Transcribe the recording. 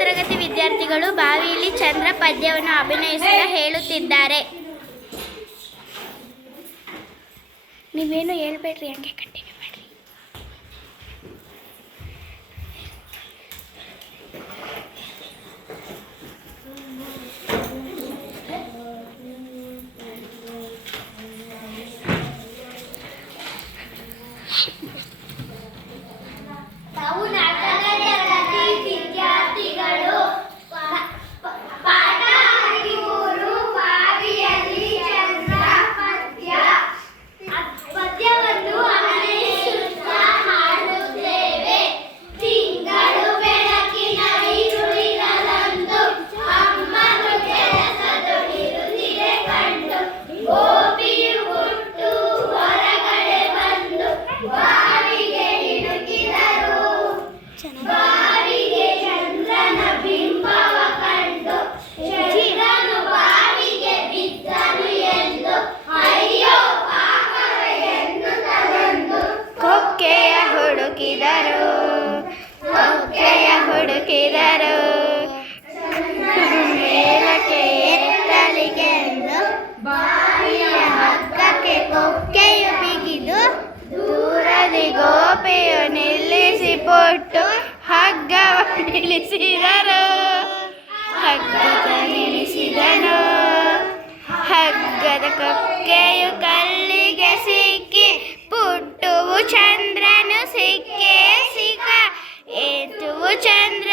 ತರಗತಿ ವಿದ್ಯಾರ್ಥಿಗಳು ಬಾವಿಯಲ್ಲಿ ಚಂದ್ರ ಪದ್ಯವನ್ನು ಅಭಿನಯಿಸುತ್ತಾ ಹೇಳುತ್ತಿದ್ದಾರೆ. ನೀವೇನು ಹೇಳ್ಬೇಡ್ರಿ, ಹಂಗೆ ಕಂಟಿನ್ಯೂ ಮಾಡ್ರಿ. ನಾವು ನಾಲ್ಕನೇ ತರಗತಿ ವಿದ್ಯಾರ್ಥಿಗಳು. ಪಾಠ 13 ಬಾವಿಯಲ್ಲಿ ಚಂದ್ರ ಪದ್ಯ. ಪದ್ಯವನ್ನು ಅಭಿನಯಿಸುತ್ತಾ ಹಾಡುತ್ತೇವೆ. ತಿಂಗಳು ಬೆಳಕಿನ ಈರುಳಿನಲ್ಲಂದು ಅಮ್ಮನು ಕೆಲಸದೊಳಿರುತ್ತಿದೆ ಕಂಡು ಗೋಪಿಯು ಹುಟ್ಟು ಹೊರಗಡೆ ಬಂದು ಬಾವಿಗೆ ಇಣುಕಿದರು. ಬಾವಿಗೆ ಚಂದ್ರನ ಬಿಂಬವ ಕಂಡು ಚಂದ್ರನು ಬಾವಿಗೆ ಬಿದ್ದನು ಎಂದು ಅಯ್ಯೋ ಪಾಪವೇ ಎನ್ನುತ್ತಲೆಂದು ಕೊಕ್ಕೆಯ ಹುಡುಕಿದರು, ಕೊಕ್ಕೆಯ ಹುಡುಕಿದರು. ಮೇಲಕ್ಕೆ ಎತ್ತಲಿಗೆಂದು ಬಾವಿಯ ಹಗ್ಗಕ್ಕೆ ಕೊಕ್ಕೆಯು ಬಿಗಿದು ದೂರದಿ ಗೋಪಿಯು ನಿಲ್ಲಿಸಿಬಿಟ್ಟು ಹಗ್ಗವ ನಿಲ್ಲಿಸಿದರು. ಹಗ್ಗದ ನಿಲ್ಲಿಸಿದನು. ಹಗ್ಗದ ಕೊಕ್ಕೆಯು ಕಲ್ಲಿಗೆ ಸಿಕ್ಕಿ ಪುಟ್ಟುವು ಚಂದ್ರನು ಸಿಕ್ಕೇ ಸಿಕ್ಕ. ಏತುವು ಚಂದ್ರ